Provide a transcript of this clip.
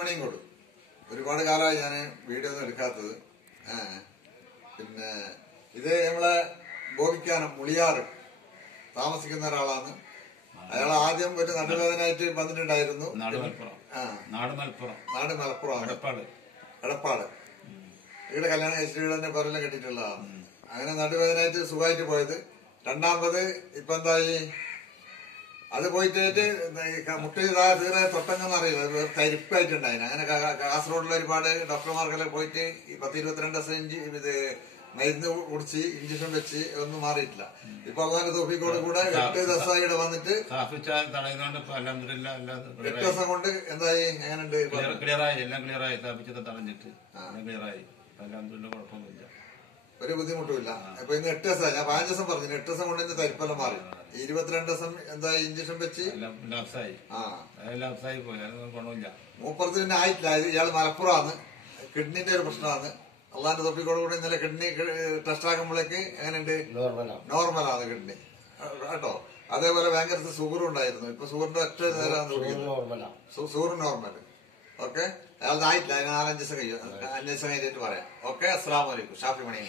മണിയും കൊടു ഒരുപാട് കാലമായി ഞാൻ വീഡിയോ ഒന്നും എടുക്കാത്തത്. പിന്നെ ഇത് നമ്മളെ ബോബിക്കാനം മുളിയാറ് താമസിക്കുന്ന ഒരാളാണ്. അയാൾ ആദ്യം ഒരു നടുവേദനയായിട്ട് വന്നിട്ടുണ്ടായിരുന്നു. നാട് മലപ്പുറമാണ്, എടപ്പാട്. ഇവിടെ കല്യാണം കഴിച്ചിട്ട് ഇവിടെ തന്നെ പേരെല്ലാം കെട്ടിട്ടുള്ളതാണ്. അങ്ങനെ നടുവേദനയായിട്ട് സുഖമായിട്ട് പോയത്. രണ്ടാമത് ഇപ്പൊ എന്തായി, അത് പോയിട്ട് മുട്ടി തീരെ തൊട്ടങ്ങെന്ന് അറിയില്ല, തരിപ്പായിട്ടുണ്ടായിന്. അങ്ങനെ കാസർഗോഡിലെ ഒരുപാട് ഡോക്ടർമാർക്കെല്ലാം പോയിട്ട് 10-22 ദിവസം ഇത് മരുന്ന് കുടിച്ച് ഇഞ്ചക്ഷൻ വെച്ച് ഒന്നും മാറിയിട്ടില്ല. ഇപ്പൊ അങ്ങനെ തോപ്പിക്കോട് കൂടെ 8 ദിവസമായി ഇവിടെ വന്നിട്ട് 8 ദിവസം കൊണ്ട് എന്തായി, എങ്ങനെയുണ്ട്? ഒരു ബുദ്ധിമുട്ടുമില്ല. ഇപ്പൊ ഇന്ന് 8 ദിവസമായി. ഞാൻ 15 ദിവസം പറഞ്ഞു. 8 ദിവസം കൊണ്ട് ഇന്ന് തരിപ്പെല്ലാം മാറി. 22 ദിവസം എന്തായി ഇഞ്ചക്ഷൻ വെച്ച് മൂപ്പുറത്ത് പിന്നെ ആയിട്ടില്ല. ഇയാള് മലപ്പുറമാണ്. കിഡ്നിന്റെ ഒരു പ്രശ്നമാണ്. അള്ളാന്റെ തൊപ്പിക്കോട് കൂടെ ഇന്നലെ കിഡ്നി ടെസ്റ്റ് ആകുമ്പോഴേക്ക് എങ്ങനെയുണ്ട്? നോർമലാണ് കിഡ്നി കേട്ടോ. അതേപോലെ ഭയങ്കര ഷുഗറും ഉണ്ടായിരുന്നു. ഇപ്പൊ ഷുഗറിന്റെ ഒറ്റ നേരം ഷുഗർ നോർമൽ. ഓക്കെ, അയാൾ ആയിട്ടില്ല. 4-5 ദിവസം കഴിയും. 5 ദിവസം കഴിഞ്ഞിട്ട് പറയാം. ഓക്കെ, അസ്സലാമു അലൈക്കും. ഷാഫി മണിയും